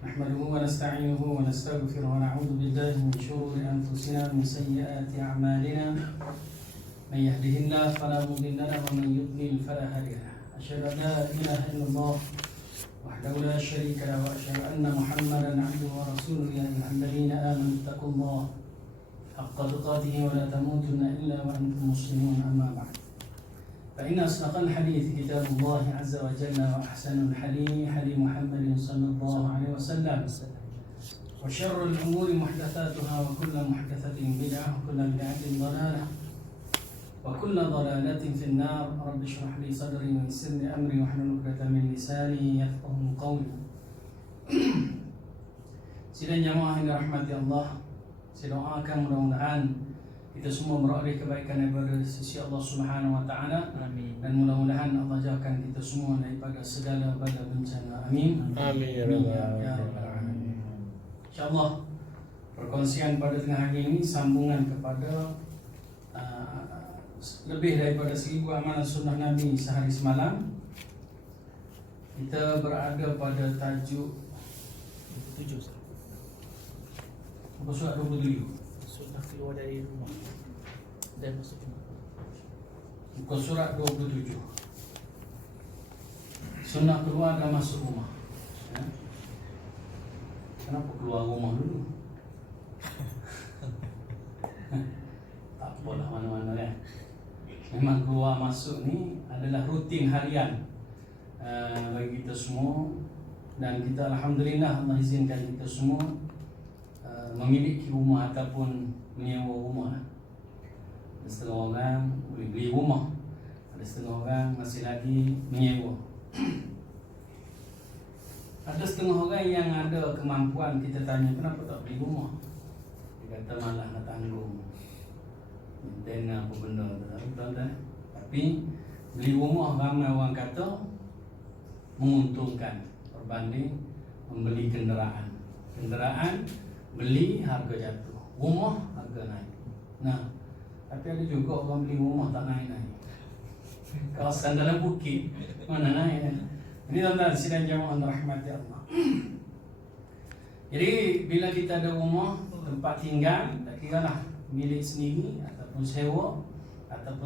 نحمده ونستعينه ونستغفره ونعوذ بالله من شرور أنفسنا ومن سيئات أعمالنا من يهده الله فلا مضل له ومن يضلل فلا هادي له أشهد أن لا إله إلا الله وحده لا شريك له وأشهد أن محمدا عبده ورسوله يا أيها الذين آمنوا اتقوا الله حق تقاته ولا تموتن إلا وأنتم مسلمون أما بعد فإن أصدق الحديث كتاب الله عز وجل وأحسن الحديث حديث محمد صلى الله عليه وسلم وشر الأمور محدثاتها وكل محدثة بدعة وكل بدعة ضلالة وكل ضلالة في النار رب اشرح لي صدري ويسر لي أمري واحلل عقدة من لساني يفقهوا قولي. Sidang jamaah yang dirahmati Allah, saya doakan mudah-mudahan kita semua beroleh kebaikan daripada sisi Allah Subhanahu wa taala. Amin. Dan mudah-mudahan Allah jauhkan kita semua daripada segala bala bencana. Amin. Amin Ya rabbal alamin. Insyaallah perkongsian pada tengah hari ini sambungan kepada lebih daripada 1000 amalan sunnah Nabi sehari semalam. Kita berada pada tajuk 7 muka surat 27. sudah keluar dari rumah dan masuk rumah. Muka surat 27. Sunnah keluar dan masuk rumah. Ya. Kenapa keluar rumah dulu? Tak apalah mana-mana kan. Memang keluar masuk ni adalah rutin harian bagi kita semua. Dan kita alhamdulillah Allah izinkan kita semua memiliki rumah ataupun menyewa rumah. Ada setengah orang boleh beli rumah, ada setengah orang masih lagi menyewa. Ada setengah orang yang ada kemampuan, kita tanya kenapa tak beli rumah, dia kata malah nak tanggung maintenance apa benda tu. Tapi beli rumah ramai orang kata menguntungkan berbanding membeli kenderaan. Kenderaan beli harga jatuh, rumah harga naik. Nah, tapi ada juga orang beli rumah tak naik-naik. Kawasan dalam bukit mana naik kan? Ini tuan-tuan sidang jamaah rahmati Allah. Jadi bila kita ada rumah, tempat tinggal, tak kiralah milik sendiri ataupun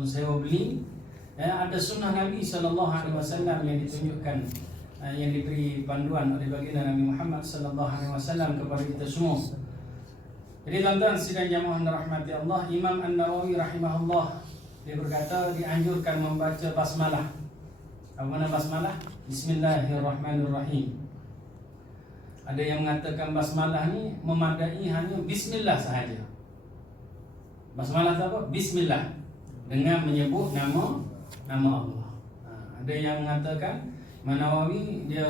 sewa beli, ada sunnah Nabi SAW yang ditunjukkan, yang diberi panduan oleh baginda Nabi Muhammad SAW kepada kita semua. Jadi tuan-tuan sidang jamaah rahmati Allah, Imam An-Nawawi rahimahullah dia berkata dianjurkan membaca basmalah. Apa makna basmalah? Bismillahirrahmanirrahim. Ada yang mengatakan basmalah ni memadai hanya bismillah sahaja. Basmalah itu apa? Bismillah, dengan menyebut nama Allah. Ada yang mengatakan Imam Nawawi dia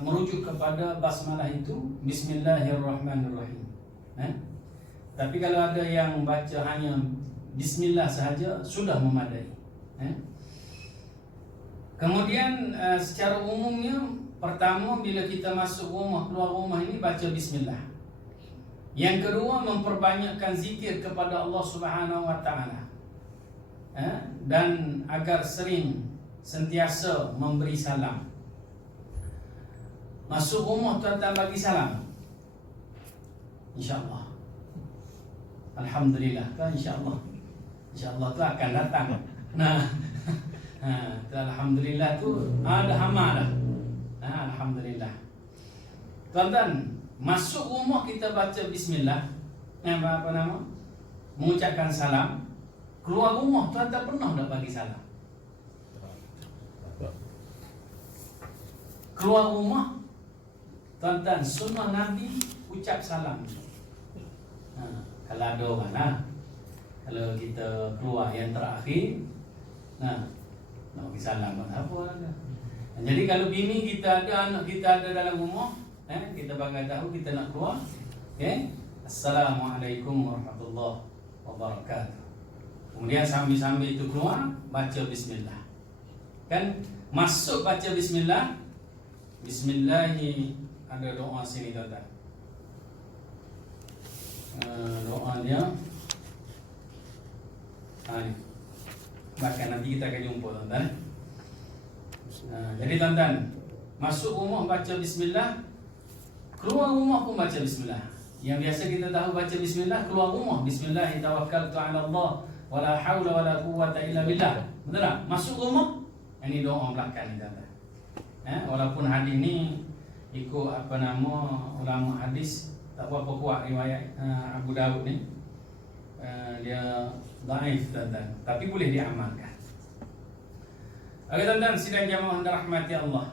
merujuk kepada basmalah itu Bismillahirrahmanirrahim. Tapi kalau ada yang baca hanya Bismillah sahaja sudah memadai. Kemudian secara umumnya, pertama bila kita masuk rumah, keluar rumah ini baca Bismillah. Yang kedua memperbanyakkan zikir kepada Allah Subhanahu wa taala. Dan agar sering sentiasa memberi salam. Masuk rumah tuan-tuan bagi salam, InsyaAllah. Alhamdulillah kan, InsyaAllah. InsyaAllah tu akan datang. Nah, Alhamdulillah tu ada amal dah. Alhamdulillah. Tuan-tuan, masuk rumah kita baca Bismillah, apa nama? Mengucapkan salam. Keluar rumah tuan-tuan pernah tak bagi salam? Keluar rumah tuan-tuan, sunnah Nabi ucap salam. Kalau ada orang kalau kita keluar yang terakhir, nak bagi salam apa ada. Jadi kalau bini kita ada, anak kita ada dalam rumah, kita bagi tahu kita nak keluar, Assalamualaikum warahmatullahi wabarakatuh. Kemudian sambil-sambil itu keluar baca Bismillah. Kan masuk baca Bismillah. Bismillahi, ada doa sini tuan-tuan. Doa dia bahkan nanti kita akan jumpa tuan-tuan. Jadi tuan-tuan, masuk rumah baca Bismillah. Keluar rumah pun baca bismillah. Yang biasa kita tahu baca bismillah keluar rumah. Bismillah tawakkaltu 'ala Allah wala haula wala quwwata illa billah. Betul tak? Masuk rumah, ini doa belakang ni tuan-tuan. Walaupun hadis ni ikut ulama hadis tak berapa kuat riwayat Abu Daud ni. Dia dhaif tuan-tuan, tapi boleh diamalkan. Okey tuan-tuan, sidang jamaah dirahmati Allah.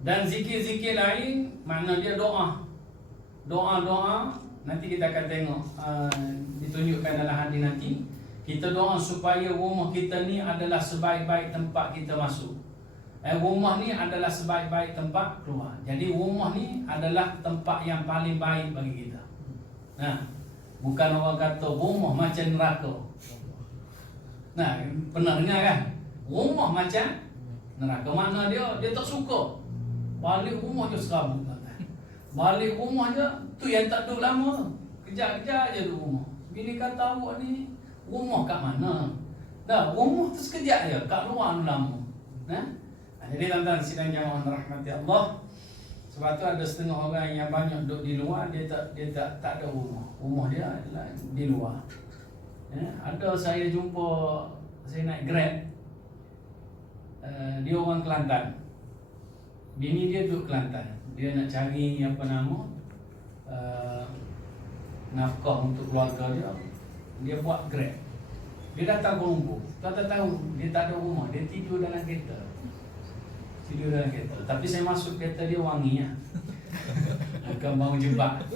Dan zikir-zikir lain makna dia doa. Doa-doa nanti kita akan tengok ditunjukkan dalam hadis nanti. Kita doa supaya rumah kita ni adalah sebaik-baik tempat kita masuk. Rumah ni adalah sebaik-baik tempat keluar. Jadi rumah ni adalah tempat yang paling baik bagi kita. Bukan orang kata rumah macam neraka. Pernah dengar kan? Rumah macam neraka. Mana dia tak suka. Balik rumah je serabut. Balik rumah je, tu yang tak duduk lama. Kejap-kejap je duduk rumah. Bini kata awak ni, rumah kat mana? Rumah tu sekejap je, kat luar tu lama. Jadi tuan-tuan, sidang jamaah rahmati Allah. Sebab tu ada setengah orang yang banyak duduk di luar, dia tak ada rumah. Rumah dia adalah di luar. Ada saya jumpa, saya naik Grab. Dia orang Kelantan. Bini dia duduk Kelantan. Dia nak cari nafkah untuk keluarga dia. Dia buat Grab. Dia datang Kuala Lumpur. Tuan-tuan tahu dia tak ada rumah, dia tidur dalam kereta. Tapi saya masuk kereta dia wangi ya. Bukan bau jebak.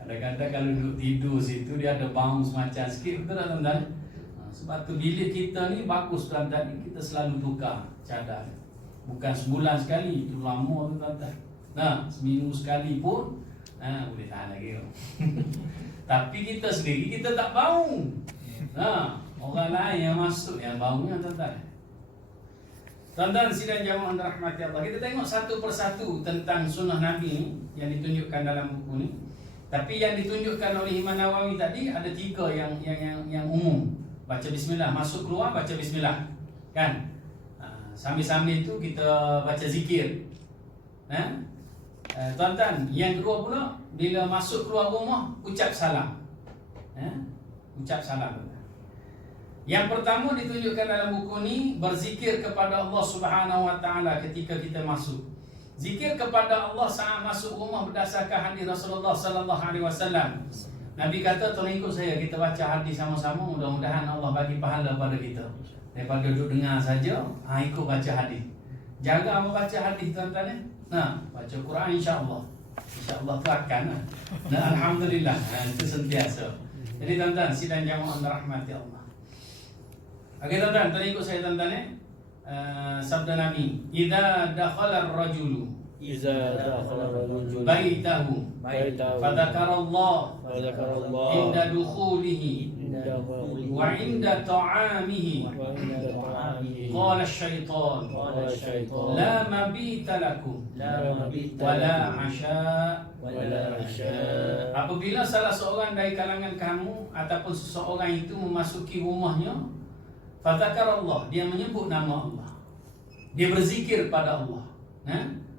Kadang-kadang kalau duduk tidur situ dia ada bau semacam sikit, betul tak tuan-tuan? Sebab tu bilik kita ni bagus tuan-tuan, kita selalu tukar cadar. Bukan sebulan sekali, itu lama tu tuan-tuan. Seminggu sekali pun boleh tahan lagi. Tapi kita sendiri kita tak bau. Orang lain yang masuk yang baunya tuan-tuan. Tuan-tuan sidang jamaah dirahmati Allah. Kita tengok satu persatu tentang sunnah Nabi yang ditunjukkan dalam buku ni. Tapi yang ditunjukkan oleh Imam Nawawi tadi ada 3 yang umum. Baca bismillah, masuk keluar baca bismillah. Kan? Sambil-sambil itu kita baca zikir. Tuan-tuan, yang kedua pula bila masuk keluar rumah ucap salam. Ucap salam. Yang pertama ditunjukkan dalam buku ni, berzikir kepada Allah Subhanahu Wa Taala ketika kita masuk. Zikir kepada Allah saat masuk rumah berdasarkan hadis Rasulullah Sallallahu Alaihi Wasallam. Nabi kata, tolong ikut saya, kita baca hadis sama-sama, mudah-mudahan Allah bagi pahala pada kita. Daripada duduk dengar saja, ikut baca hadis. Jaga apa baca hadis tuan-tuan. Baca Quran insya-Allah. Insya-Allah tu akan. Alhamdulillah, itu sentiasa. Jadi tuan-tuan, sidang jamaah rahmati Allah. Okey tuan-tuan, tadi ikut saya tuan-tuan sabda Nabi, idza dakhala ar-rajulu baitahu fadzakara Allah inda dukhulihi wa inda ta'amihi qala asy-syaitan la mabita lakum wala 'asha. Apabila salah seorang dari kalangan kamu ataupun seseorang itu memasuki rumahnya, fadzakara Allah, dia menyebut nama Allah, dia berzikir pada Allah.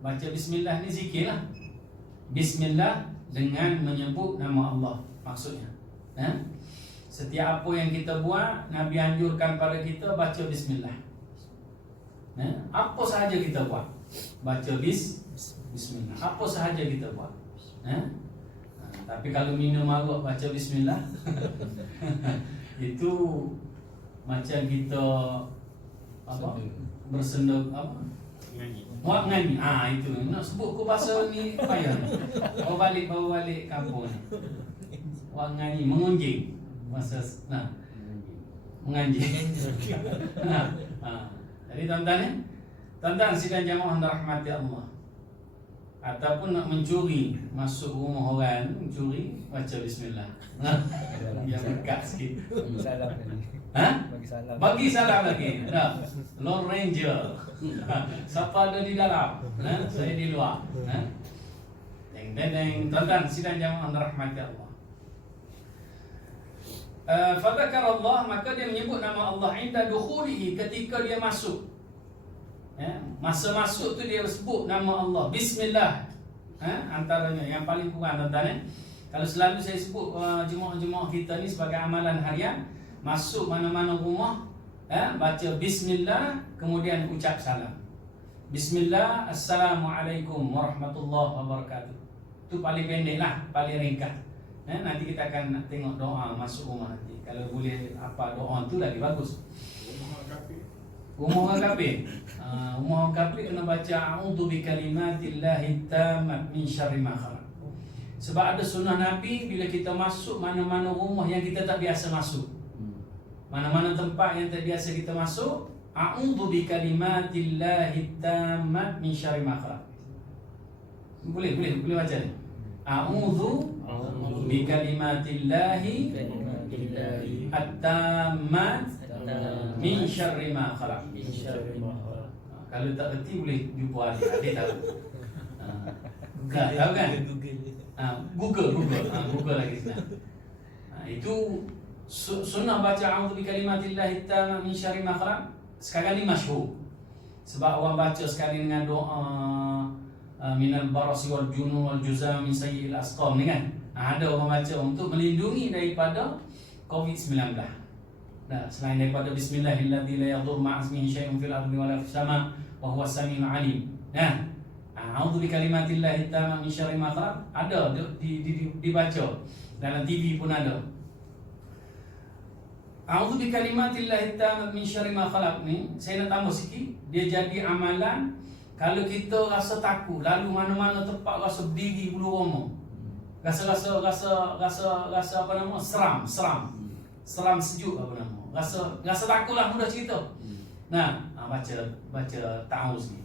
Baca bismillah ni zikir lah. Bismillah dengan menyebut nama Allah maksudnya. Setiap apa yang kita buat, Nabi anjurkan pada kita baca bismillah. Apa sahaja kita buat, baca bismillah. Apa sahaja kita buat. Tapi kalau minum arak baca bismillah itu macam kita bersenduk Muak ngani. Itu nak sebut ke bahasa ni payah. Bawa balik kampung ni. Muak ngani mengunjing. Masa menganjing. Jadi tuan-tuan sidang jamaah rahmati Allah. Ataupun nak mencuri, masuk rumah orang, mencuri, baca bismillah. Yang dekat sikit. Salam tadi. Bagi salam lagi. Lone Ranger. Siapa ada di dalam? Saya di luar. Deng. Tuan-tuan sidang jamaah rahmati Allah. Fadzakar Allah, maka dia menyebut nama Allah inda dukhulihi, ketika dia masuk. Masa masuk tu dia sebut nama Allah, Bismillah. Antaranya yang paling kurang tuan-tuan. Kalau selalu saya sebut jemaah-jemaah kita ni sebagai amalan harian, masuk mana-mana rumah, baca Bismillah, kemudian ucap salam. Bismillah, Assalamualaikum warahmatullahi wabarakatuh. Itu paling pendek lah, paling ringkas. Nanti kita akan tengok doa masuk rumah nanti. Kalau boleh apa doa tu lagi bagus. Umur orang kafir. Umur orang kafir kena baca a'udzu bikalimatillahi tammat min syarri ma khalaq. Sebab ada sunnah Nabi, bila kita masuk mana-mana rumah yang kita tak biasa masuk, mana-mana tempat yang tak biasa kita masuk, a'udzu bikalimatillahi tammat min syarri ma khalaq. Boleh baca ni. A'udzu bikalimatillahi at-tammat min syarri ma khalaq. Kalau tak kerti boleh jumpa adik tahu. Tahu kan? Google lagi senang. Itu sunnah baca a'udzu bikalimatillahi tammat min syarri ma khalaq. Sekarang ni masyhur. Sebab orang baca sekali dengan doa minal barasi wal junun wal juzam min sayyi'il asqam ni kan. Ada orang baca untuk melindungi daripada COVID-19. Nah, selain daripada bismillahilladzi la yadhurru ma'a ismihi syai'un fil ardi wa la fis sama' wa huwas samiul 'alim. Nah, a'udzu bikalimatillahi tammat min syarri ma khalaq ada dibaca dalam TV pun ada. A'udzu bikalimatillahi tammat min syarri ma khalaq ni saya nak tambah sikit, dia jadi amalan kalau kita rasa takut, lalu mana-mana tempat rasa berdiri bulu roma. Rasa apa nama? Seram sejuk apa nama? Rasa takutlah mudah cerita. Nah, baca ta'awuz ni.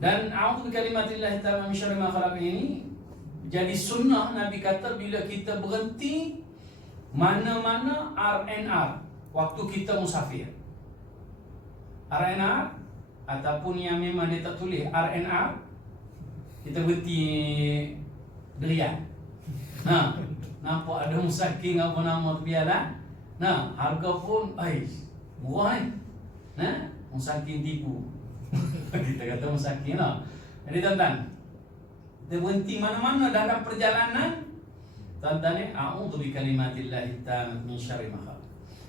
Dan a'udzu bikalimatillahi tammat min syarri ma khalaq ini jadi sunnah Nabi kata bila kita berhenti mana-mana RNR waktu kita musafir. RNR ataupun yang memang dia tak tulis RNR, kita berhenti Derian. Nampak ada musakin apa nama tu biarlah. Harga pun murah ni. Musakin tipu. Kita kata musakin lah. Jadi tuan-tuan, kita berhenti mana-mana dalam perjalanan, tuan-tuan ni a'udzu bikalimatillahi tammat min syarri ma khalaq.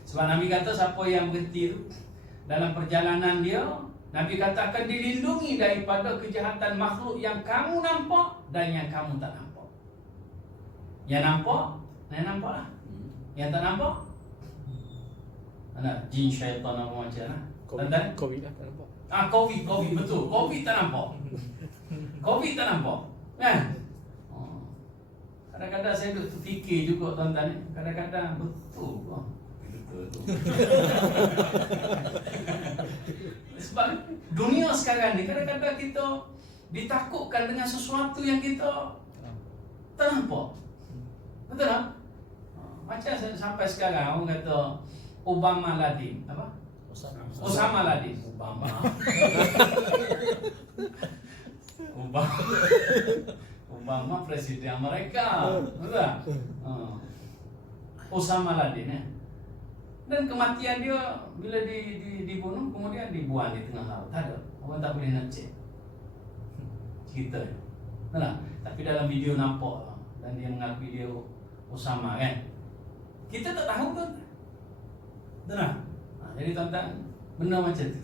Sebab Nabi kata siapa yang berhenti tu dalam perjalanan dia, Nabi kata akan dilindungi daripada kejahatan makhluk yang kamu nampak dan yang kamu tak nampak. Yang nampak lah. Yang tak nampak, jin syaitan apa macam lah. Covid lah tak nampak. Covid betul. Covid tak nampak. Covid tak nampak. Kan? Kadang-kadang saya duk terfikir juga tuan-tuan ni. Kadang-kadang betul. Betul. Sebab dunia sekarang ni kadang-kadang kita ditakutkan dengan sesuatu yang kita tak nampak. Betul tak? Macam sampai sekarang orang kata Obama Ladin. Apa? Osama Ladin. Obama presiden Amerika. Betul tak? Osama Ladin. Dan kematian dia bila dibunuh kemudian dibuang di tengah laut. Tak ada. Orang tak boleh nak cek cerita ni. Betul tak? Tapi dalam video nampak dan dia mengakui dia Osama kan. Kita tak tahu kan. Betul tak? Jadi tuan-tuan, benda macam tu.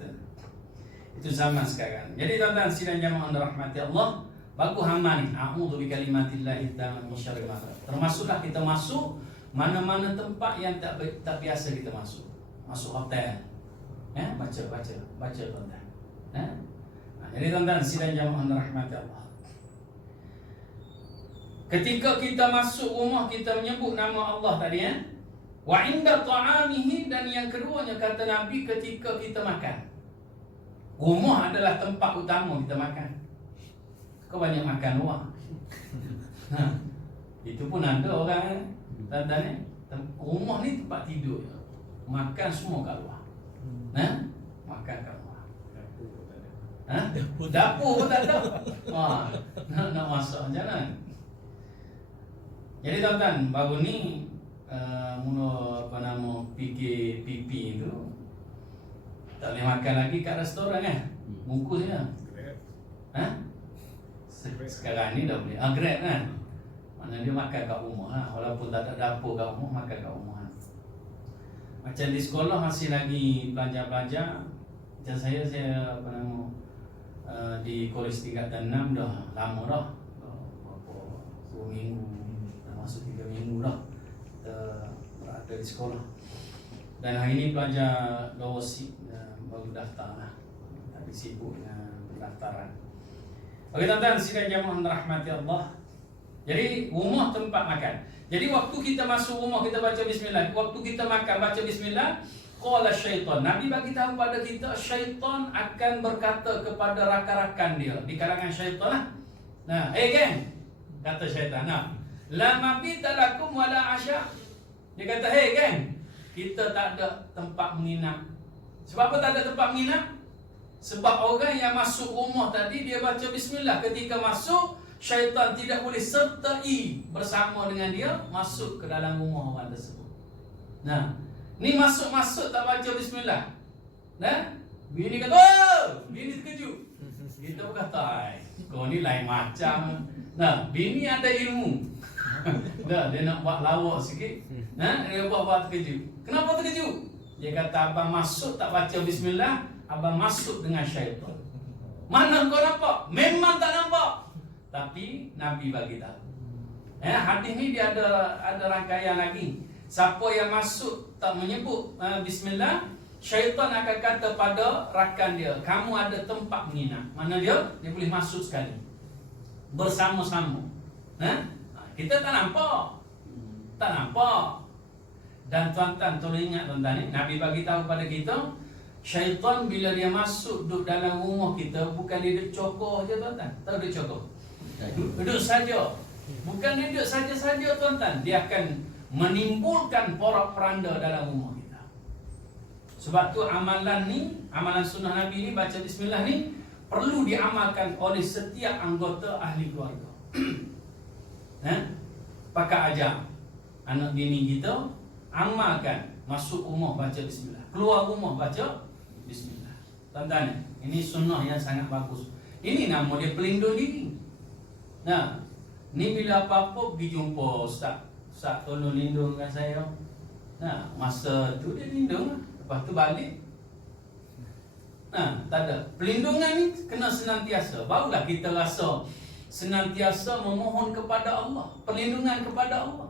Itu zaman sekarang. Jadi tuan-tuan sidang jamaah dirahmati Allah, bagus amal ni. A'udzu bikalimatillahi tammat min syarri ma khalaq. Termasuklah kita masuk mana-mana tempat yang tak biasa kita masuk. Masuk hotel. Baca tuan-tuan. Jadi tuan-tuan sidang jamaah dirahmati Allah. Ketika kita masuk rumah, kita menyebut nama Allah tadi wa inda ta'amihi, dan yang keduanya kata Nabi ketika kita makan. Rumah adalah tempat utama kita makan. Kau banyak makan luar. Itu pun ada orang tuan-tuan rumah ni tempat tidur. Makan semua kat luar. Makan kat luar. Dapur pun tak ada. Nak masak macam mana? Jadi tuan-tuan, baru ni mula PKPP tu Tak boleh makan lagi kat restoran kan? Bungkusnya. Ha? Sekarang ni dah boleh. Grab kan? Mana dia makan kat rumah lah. Walaupun tak ada dapur kat rumah, makan kat rumah lah. Macam di sekolah masih lagi belajar-belajar. Macam saya apa nama, di kolej tingkatan 6 dah lama dah. Berapa 2 minggu, dah masuk 3 minggu dah kita berada di sekolah. Dan hari ini pelajar lowosip baru daftar lah. Tapi sibuk dengan pendaftaran. Okey tuan-tuan, sidang jamaah rahmati Allah. Jadi rumah tempat makan. Jadi waktu kita masuk rumah kita baca bismillah. Waktu kita makan baca bismillah. Qala syaitan. Nabi bagi tahu pada kita syaitan akan berkata kepada rakan-rakan dia di kalangan syaitan lah. Nah, geng, kata syaitan. Nah, la mabita lakum wala asya. Dia kata, geng, kita tak ada tempat menginap. Sebab apa tak ada tempat menginap? Sebab orang yang masuk rumah tadi dia baca bismillah. Ketika masuk, syaitan tidak boleh sertai bersama dengan dia masuk ke dalam rumah orang tersebut. Nah, ni masuk-masuk tak baca bismillah. Nah, bini kata, "Oh, bini terkejut." Kita berkata, kau ni lain macam. Nah, bini ada ilmu. Dah, dia nak buat lawak sikit. Nah, dia buat terkejut. Kenapa terkejut? Dia kata, abang masuk tak baca bismillah, abang masuk dengan syaitan. Mana kau nampak? Memang tak nampak. Tapi Nabi bagi tahu. Hadis ni dia ada rangkaian lagi. Siapa yang masuk tak menyebut bismillah, syaitan akan kata pada rakan dia, kamu ada tempat menginap. Mana dia? Dia boleh masuk sekali. Bersama-sama. Kita tak nampak. Tak nampak. Dan tuan-tuan, tolong ingat tuan-tuan ni, Nabi bagi tahu pada kita, syaitan bila dia masuk duduk dalam rumah kita, bukan dia duduk cokoh je tuan-tuan. Tahu duduk cokoh? Duduk saja. Bukan dia duduk saja-saja tuan-tuan. Dia akan menimbulkan porak-peranda dalam rumah kita. Sebab tu amalan ni, amalan sunnah Nabi ni, baca bismillah ni, perlu diamalkan oleh setiap anggota ahli keluarga. Pakai ajar anak bini kita, amalkan. Masuk rumah baca bismillah, keluar rumah baca bismillah. Tuan-tuan, ini sunnah yang sangat bagus. Ini nama dia pelindung diri. Nah, ni bila apa-apa pergi jumpa Ustaz, Ustaz tolong lindungkan saya. Nah, masa tu dia lindung, lepas tu balik. Nah, tak ada. Pelindungan ni kena senantiasa. Barulah kita rasa senantiasa memohon kepada Allah, perlindungan kepada Allah.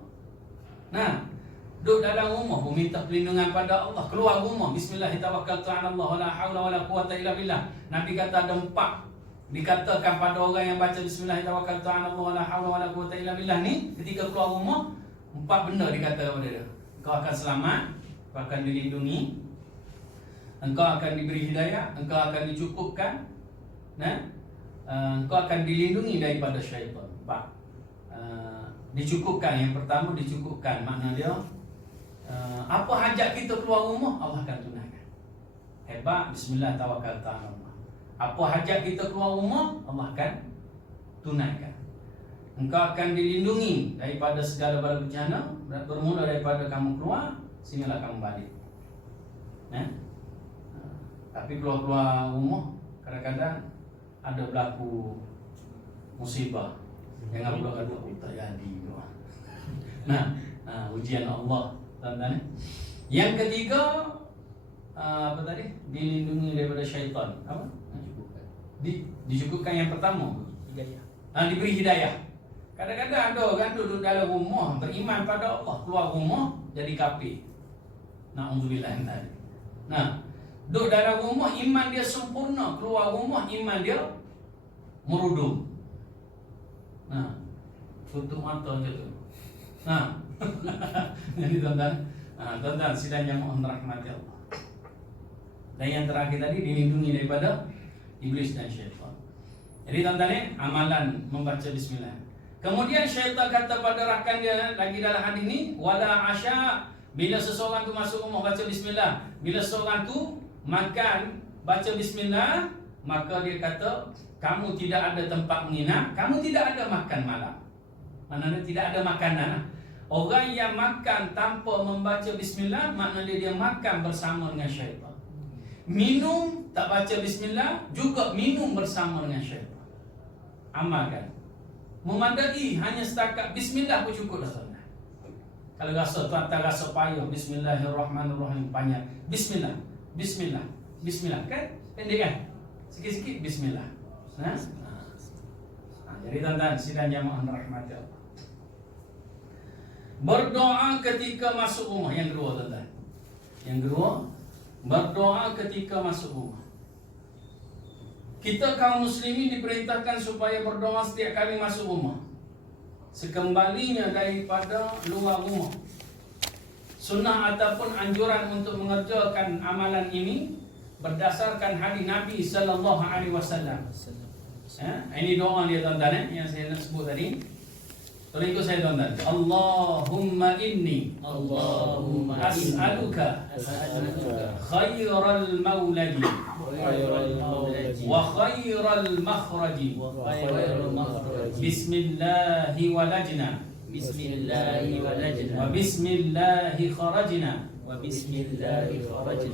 Nah, duduk dalam rumah pun minta perlindungan pada Allah. Keluar rumah, bismillahirrahmanirrahim, ta'ala wala haula wala quwata illa billah. Nabi kata ada 4 dikatakan pada orang yang baca bismillahirrahmanirrahim, ta'ala wala haula wala quwata illa billah ni, ketika keluar rumah 4 benda dikatakan kepada dia. Engkau akan selamat, engkau akan dilindungi, engkau akan diberi hidayah, engkau akan dicukupkan, engkau akan dilindungi daripada syaitan. 4. Dicukupkan. Yang pertama dicukupkan, makna dia apa hajat kita keluar rumah Allah akan tunaikan. Hebat, bismillah tawakkaltu ala Allah. Apa hajat kita keluar rumah Allah akan tunaikan. Engkau akan dilindungi daripada segala bala bencana, bermula daripada kamu keluar sehinggalah kamu balik. Tapi keluar rumah kadang-kadang ada berlaku musibah. Jangan pula kata tak jadi. Ujian Allah, tuan-tuan. Yang ketiga apa tadi? Dilindungi daripada syaitan. Apa? Dicukupkan yang pertama. Hidayah. Diberi hidayah. Kadang-kadang ada orang duduk dalam rumah beriman pada Allah, keluar rumah jadi kafir. Na'udzubillah tadi. Duduk dalam rumah iman dia sempurna, keluar rumah iman dia merudum. Tutup mata je tu. Jadi tuan-tuan, tuan-tuan sidang yang mohon rahmati Allah. Dan yang terakhir tadi dilindungi daripada iblis dan syaitan. Jadi tuan-tuan amalan membaca bismillah. Kemudian syaitan kata pada rakan dia lagi dalam hadis ni, wala asya, bila seseorang tu masuk rumah baca bismillah, bila seseorang tu makan baca bismillah, maka dia kata kamu tidak ada tempat menginap, kamu tidak ada makan malam. Maknanya tidak ada makanan. Orang yang makan tanpa membaca bismillah, maknanya dia makan bersama dengan syaitan. minum tak baca bismillah, juga minum bersama dengan syaitan. Amalkan. Memadai hanya setakat bismillah pun cukup dah tuan. Kalau rasa tuan-tuan rasa payah, bismillahirrahmanirrahim panjang. Bismillah, bismillah, bismillah. Kan? Pendek kan? Sikit-sikit bismillah. Jadi tuan-tuan, sidang jamaah rahmati Allah. Berdoa ketika masuk rumah. Yang kedua tuan-tuan. Yang kedua, berdoa ketika masuk rumah. Kita kaum muslimin diperintahkan supaya berdoa setiap kali masuk rumah, sekembalinya daripada luar rumah. Sunnah ataupun anjuran untuk mengerjakan amalan ini berdasarkan hadis Nabi sallallahu alaihi wasallam. Ini doa dia tuan-tuan yang saya nak sebut tadi. Tolong ikut saya tuan-tuan. Allahumma inni as'aluka khairal mauladi wa khairal makhraji bismillahi walajna wa bismillahi kharajna wa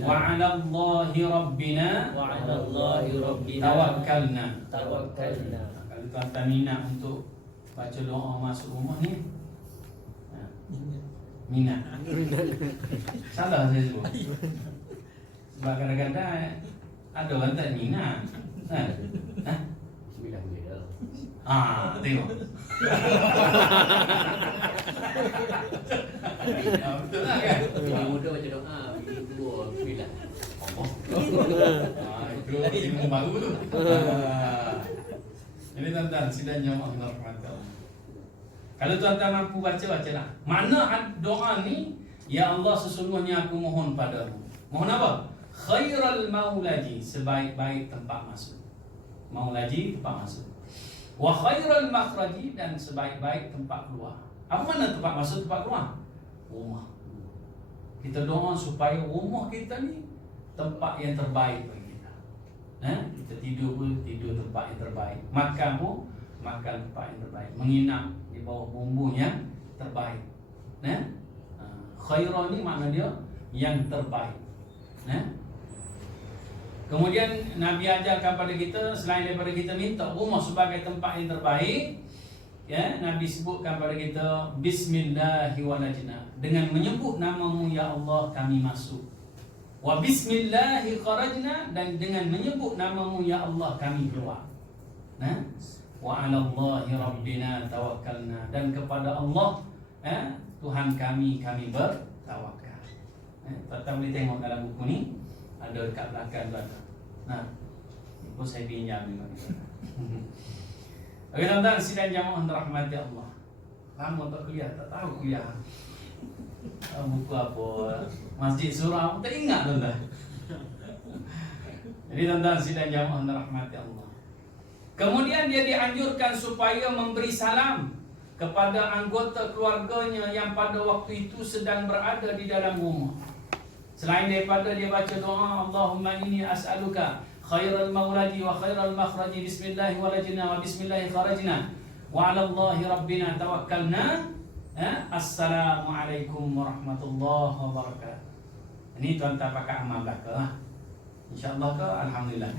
ala Allahi rabbina tawakkalna. Kalau tuan-tuan minat untuk baca doa masuk rumah ni, minat. Salah saya sebut. Sebab kadang-kadang ada orang tak minat. Tengok. Betul lah kan? Orang muda baca doa, bila tua bila. Itu ilmu baru tu. Jadi tuan-tuan, sidang jamaah rahmati Allah. Kalau tuan-tuan mampu baca, bacalah. Mana doa ni? Ya Allah, sesungguhnya aku mohon padamu. Mohon apa? Khairal maulaji, sebaik-baik tempat masuk. Maulaji, tempat masuk. Wa khairal makhraji, dan sebaik-baik tempat keluar. Apa mana tempat masuk, tempat keluar? Rumah. Kita doa supaya rumah kita ni tempat yang terbaik bagi kita. Kita tidur pun tidur tempat yang terbaik. Makan pun makan tempat yang terbaik. Menginap di bawah bumbu yang terbaik. Khairah ni makna dia yang terbaik. Kemudian Nabi ajarkan pada kita, selain daripada kita minta rumah sebagai tempat yang terbaik, Nabi sebutkan pada kita bismillahirrahmanirrahim, dengan menyebut namamu ya Allah kami masuk. Wa bismillahi kharajna, dan dengan menyebut namamu ya Allah kami keluar. Wa 'ala Allahi rabbina tawakkalna, dan kepada Allah Tuhan kami bertawakal. Tuan-tuan boleh tengok dalam buku ni, ada dekat belakang tuan-tuan. Buku saya pinjam ni. Okey tuan-tuan, sidang jamaah rahmati Allah. Lama tak kuliah, tak tahu kuliah. Buku apa? Masjid Surah, tak ingat tuan-tuan. Jadi tuan-tuan, sidang jamaah rahmati Allah. Kemudian dia dianjurkan supaya memberi salam kepada anggota keluarganya yang pada waktu itu sedang berada di dalam rumah. Selain daripada dia baca doa Allahumma inni as'aluka khairal mauladi wa khairal makhraji bismillahi walajna wa bismillahi kharajna wa 'ala Allahi rabbina tawakkalna. Assalamualaikum warahmatullahi wabarakatuh. Ini tuan-tuan pakai amal belaka. InsyaAllah ke? Alhamdulillah.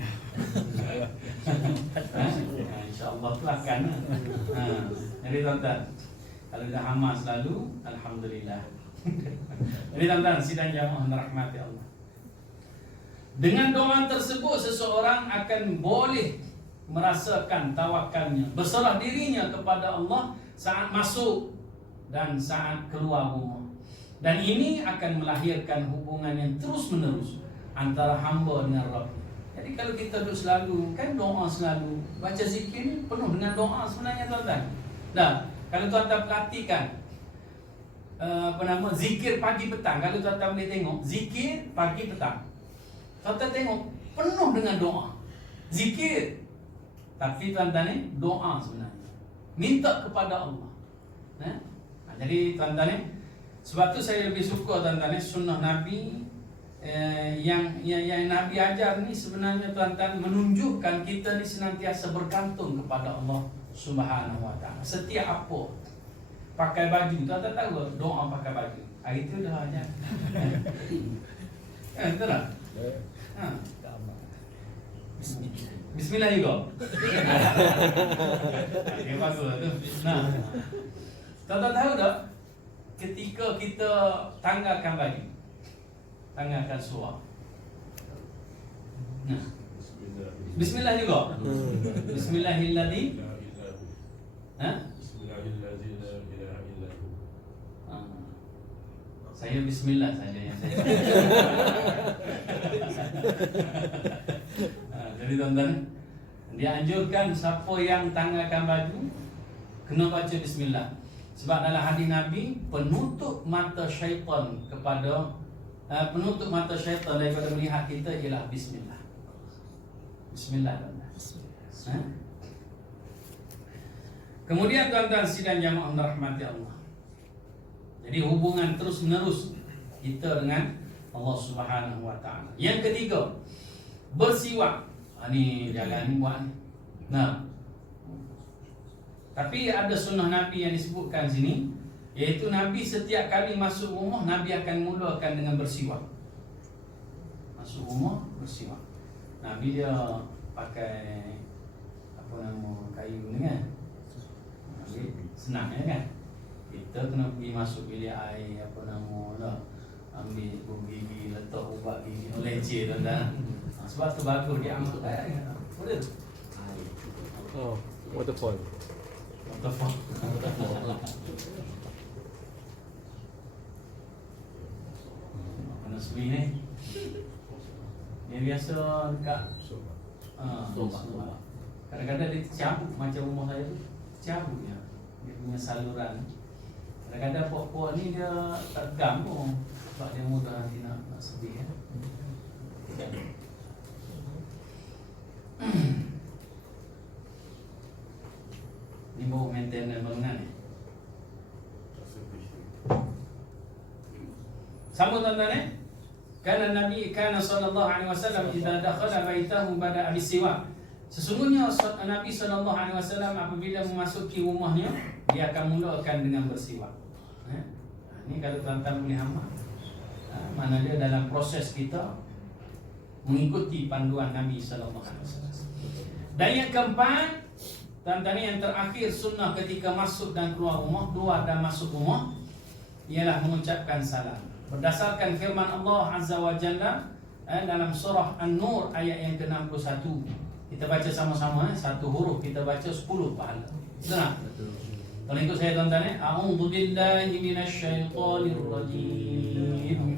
InsyaAllah tu akan. Jadi tuan-tuan, kalau dah amal selalu, Alhamdulillah. Jadi tuan-tuan, sidang jamaah rahmati Allah. Dengan doa tersebut, seseorang akan boleh merasakan tawakalnya, berserah dirinya kepada Allah saat masuk dan saat keluar rumah. Dan ini akan melahirkan hubungan yang terus-menerus antara hamba dengan Rabb. Jadi kalau kita duduk selalu, kan doa selalu, baca zikir ni penuh dengan doa sebenarnya tuan-tuan. Kalau tuan-tuan perhatikan zikir pagi petang, kalau tuan-tuan boleh tengok zikir pagi petang, tuan-tuan tengok penuh dengan doa. Zikir, tapi tuan-tuan ni doa sebenarnya, minta kepada Allah. Jadi tuan-tuan ni, sebab tu saya lebih suka tuan-tuan ni sunnah Nabi. Yang Nabi ajar ni sebenarnya tuan-tuan menunjukkan kita ni senantiasa bergantung kepada Allah Subhanahu wa ta'ala. Setiap apa, pakai baju, tuan-tuan tahu doa pakai baju. Hari tu dah ajar. Betul tak? Ha. Kamar. Bismillah juga. Dia bagus tu. Nah. Tuan-tuan tahu tak? Ketika kita tanggalkan baju, tanggalkan suara. Nah. Bismillah juga. Bismillahilladzi. Ha? Saya bismillah saja yang saya. Jadi tuan-tuan, dia anjurkan siapa yang tanggalkan baju kena baca bismillah. Sebab dalam hadis Nabi, penutup mata syaitan daripada melihat kita ialah bismillah. Bismillah tuan-tuan. Ha? Kemudian tuan-tuan sidang jamaah rahmati Allah. Jadi hubungan terus menerus kita dengan Allah Subhanahu wa taala. Yang ketiga, bersiwak. Ni jalan ni buat ni. Nah. Tapi ada sunnah Nabi yang disebutkan sini, iaitu Nabi setiap kali masuk rumah, Nabi akan mulakan dengan bersiwak. Masuk rumah bersiwak. Nabi dia pakai apa nama kayu ni kan. Nabi senang kan. Kita kena pergi masuk bilik air apa nama lah, ambil gigi, letak ubat gigi, leceh tuan-tuan. Sebab tu bagus dia ambil air. Boleh tu? Oh, waterfall. Waterfall. Mana suri ni? Dia biasa dekat kadang-kadang dia cabut macam rumah saya tu. Cabut dia. Dia punya saluran. Kadang-kadang pokok-pokok ni dia tergam pun. Sebab dia mudah nanti nak sedih kan. Ni baru maintenance bangunan ni. Sambung tuan-tuan Kana Nabi sallallahu alaihi wasallam idza dakhala baitahu bada bis-siwak. Sesungguhnya Nabi sallallahu alaihi wasallam apabila memasuki rumahnya, dia akan mulakan dengan bersiwak. Ini kalau tuan-tuan boleh amal. Mana dia dalam proses kita mengikuti panduan Nabi sallallahu alaihi wasallam. Dan yang keempat, tuan-tuan yang terakhir sunnah ketika masuk dan keluar rumah, keluar dan masuk rumah ialah mengucapkan salam. Berdasarkan firman Allah Azza wa Jalla dalam surah An-Nur ayat yang ke-61. Kita baca sama-sama satu huruf kita baca 10 pahala. Betul tak? Kalau ikut saya tuan-tuan A'udzu billahi minasyaitonir rajim.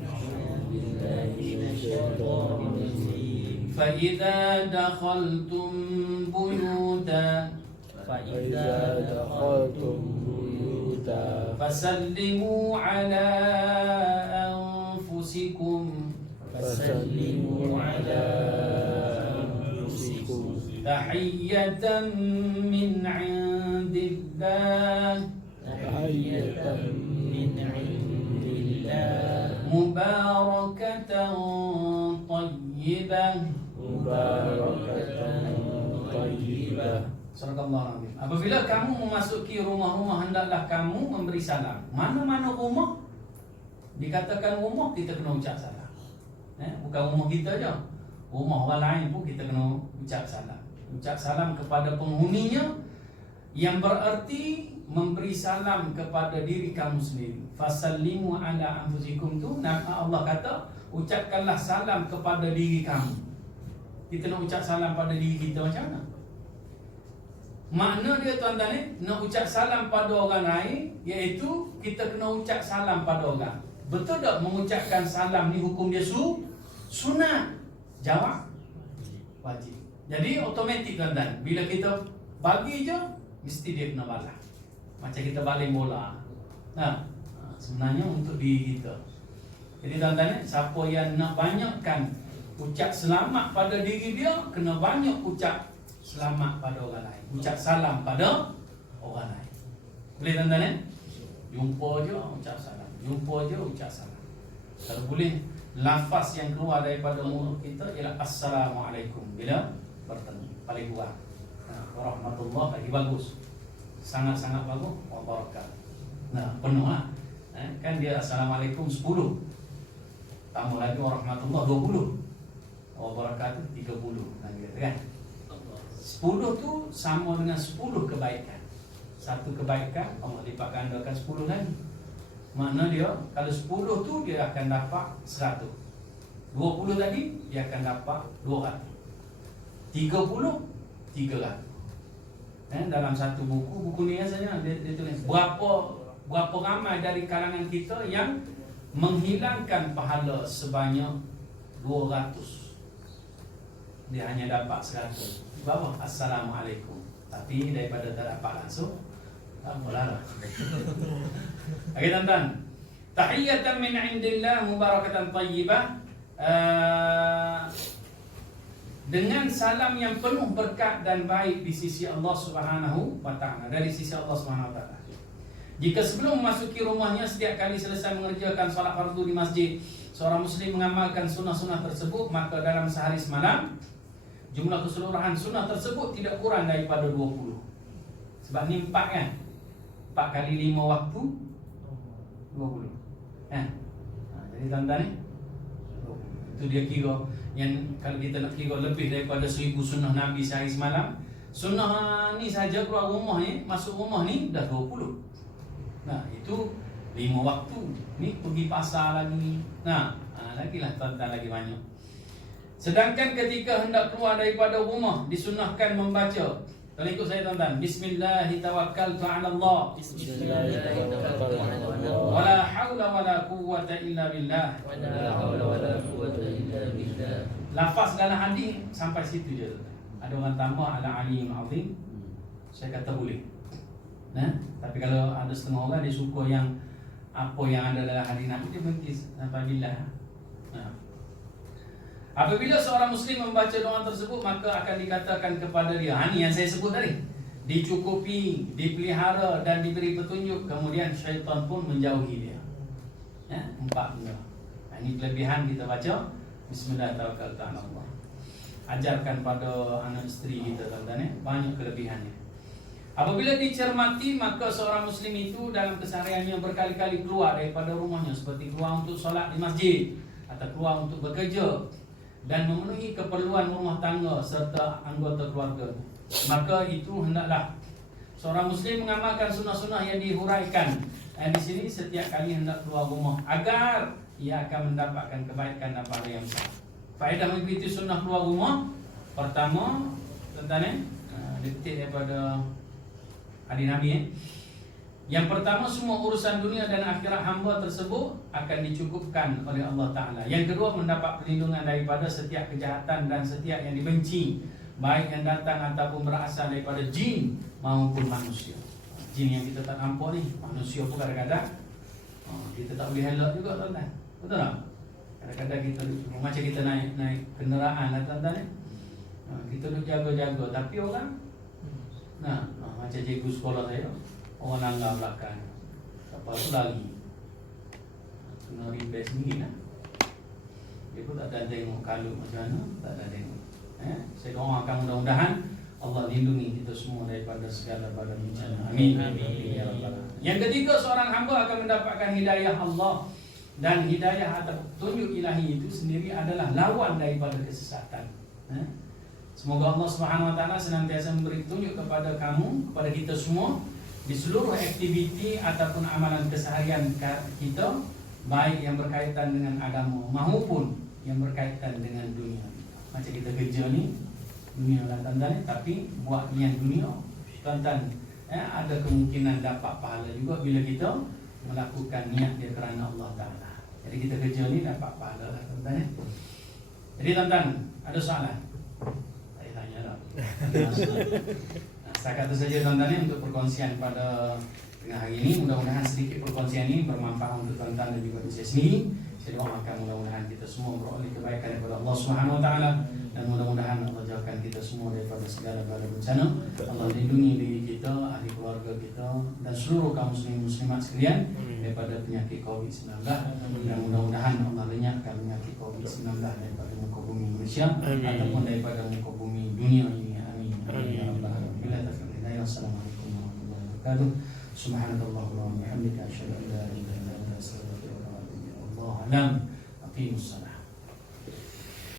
Fa idza dakhaltum buyutan fasallimu ala anfusikum tahiyyatan min 'indillah mubarakatan tayyibah. Subhanallah. Apabila kamu memasuki rumah-rumah, hendaklah kamu memberi salam. Mana-mana rumah dikatakan rumah, kita kena ucap salam. Bukan rumah kita je, rumah orang lain pun kita kena ucap salam. Ucap salam kepada penghuninya, yang bererti memberi salam kepada diri kamu sendiri. Fasallimu ala anfusikum tu, Allah kata ucapkanlah salam kepada diri kamu. Kita nak ucap salam pada diri kita macam mana? Makna dia tuan-tuan nak ucap salam pada orang lain, iaitu kita kena ucap salam pada orang. Betul tak mengucapkan salam ni hukum dia sunat? Jawab wajib. Jadi automatik tuan-tuan, bila kita bagi je mesti dia kena balas. Macam kita baling bola. Sebenarnya untuk diri kita. Jadi tuan-tuan siapa yang nak banyakkan ucap selamat pada diri dia, kena banyak ucap selamat pada orang lain, ucap salam pada orang lain. Boleh tuan-tuan jumpa je ucap salam, jumpa je ucap salam. Kalau boleh lafaz yang keluar daripada mulut kita ialah assalamualaikum bila bertemu, paling kurang. Warahmatullah lagi bagus, sangat-sangat bagus. Wabarakatuh. Penuh lah. Kan dia assalamualaikum 10, tambah lagi warahmatullah 20. Allah barakatuh 30 kan? 10 tu sama dengan 10 kebaikan. Satu kebaikan Allah lipat gandakan 10 lagi. Makna dia kalau 10 tu dia akan dapat 100. 20 tadi dia akan dapat 200. 30 300. Dalam satu buku ni saja dia tulis berapa ramai dari kalangan kita yang menghilangkan pahala sebanyak 200. Dia hanya dapat 100. Bawah Assalamualaikum. Tapi daripada tak dapat langsung, tak apalah. Okey tuan-tuan. Tahiyatan min indillah mubarakatan tayyibah. Dengan salam yang penuh berkat dan baik di sisi Allah Subhanahu wa taala, dari sisi Allah Subhanahu wa taala. Jika sebelum memasuki rumahnya setiap kali selesai mengerjakan solat fardu di masjid, seorang muslim mengamalkan sunnah-sunnah tersebut, maka dalam sehari semalam jumlah keseluruhan sunnah tersebut tidak kurang daripada 20. Sebab ni 4 kan? 4 kali 5 waktu 20. Jadi tuan-tuan ni itu dia kira. Yang kalau kita nak kira lebih daripada 1000 sunnah Nabi sehari semalam, sunnah ni saja keluar rumah ni, masuk rumah ni dah 20. Nah, itu 5 waktu. Ni pergi pasar lagi. Lagilah tuan-tuan lagi banyak. Sedangkan ketika hendak keluar daripada rumah disunahkan membaca. Kalau ikut saya tuan-tuan, Bismillahirrahmanirrahim. Allah. Bismillahirrahmanirrahim. Wala haula wala quwwata illa billah. Lafaz dalam hadis sampai situ je. Ada orang tambah ala alim azim. Saya kata boleh. Tapi kalau ada setengah orang dia suka yang apa yang ada dalam hadis Nabi, dia berhenti sampai billah. Apabila seorang muslim membaca doa tersebut, maka akan dikatakan kepada dia, ini yang saya sebut tadi, dicukupi, dipelihara dan diberi petunjuk, kemudian syaitan pun menjauhi dia. 4 benda. Ini kelebihan kita baca Bismillahirrahmanirrahim. Ajarkan pada anak isteri kita tuan-tuan, banyak kelebihannya. Apabila dicermati, maka seorang muslim itu dalam kesehariannya berkali-kali keluar daripada rumahnya, seperti keluar untuk solat di masjid atau keluar untuk bekerja dan memenuhi keperluan rumah tangga serta anggota keluarga. Maka itu hendaklah seorang muslim mengamalkan sunnah-sunnah yang dihuraikan di sini setiap kali hendak keluar rumah, agar ia akan mendapatkan kebaikan dan pahala yang besar. Faedah mengikuti sunnah keluar rumah, pertama tuan-tuan, dikutip daripada hadis Nabi. Yang pertama, semua urusan dunia dan akhirat hamba tersebut akan dicukupkan oleh Allah Ta'ala. Yang kedua, mendapat perlindungan daripada setiap kejahatan dan setiap yang dibenci, baik yang datang ataupun berasal daripada jin maupun manusia. Jin yang kita tak nampak ni, manusia pun kadang-kadang kita tak boleh elak juga tuan-tuan. Betul tak? Kadang-kadang kita macam kita naik kenderaan lah tuan-tuan. Kita duduk jaga-jaga, tapi orang macam cikgu sekolah saya, orang langgar belakang, lepas tu lari, kena repair sendiri lah. Dia pun tak ada tengok kalut macam mana, tak ada tengok. Saya doakan mudah-mudahan Allah lindungi kita semua daripada segala bala bencana. Amin. Amin. Yang ketiga, seorang hamba akan mendapatkan hidayah Allah. Dan hidayah atau petunjuk ilahi itu sendiri adalah lawan daripada kesesatan. Semoga Allah Subhanahu wa taala senantiasa memberi petunjuk kepada kamu, kepada kita semua di seluruh aktiviti ataupun amalan keseharian kita, baik yang berkaitan dengan agama maupun yang berkaitan dengan dunia. Macam kita kerja ni, dunia lah tuan-tuan, tapi buat niat dunia, tuan-tuan, ada kemungkinan dapat pahala juga bila kita melakukan niat dia kerana Allah Ta'ala. Jadi kita kerja ni dapat pahala lah tuan-tuan. Jadi tuan-tuan, ada soalan? Saya tanya lah. Setakat itu saja tuan-tuan untuk perkongsian pada tengah hari ini. Mudah-mudahan sedikit perkongsian ini bermanfaat untuk tuan-tuan dan juga saya sendiri. Saya doakan mudah-mudahan kita semua beroleh kebaikan daripada Allah Subhanahu wa taala, dan mudah-mudahan Allah jauhkan kita semua daripada segala bala bencana. Allah lindungi diri kita, ahli keluarga kita dan seluruh kaum muslimin muslimat sekalian daripada penyakit COVID-19, dan mudah-mudahan Allah lenyapkan penyakit COVID-19 daripada muka bumi Malaysia ataupun daripada muka bumi dunia ini. Amin. Ya rabbal alamin. Assalamualaikum warahmatullahi wabarakatuh. Subhanallahumma wa bihamdika asyhadu an la ilaha illa anta astaghfiruka wa atubu ilaik. Wallahu a'lam. Aqimussalah.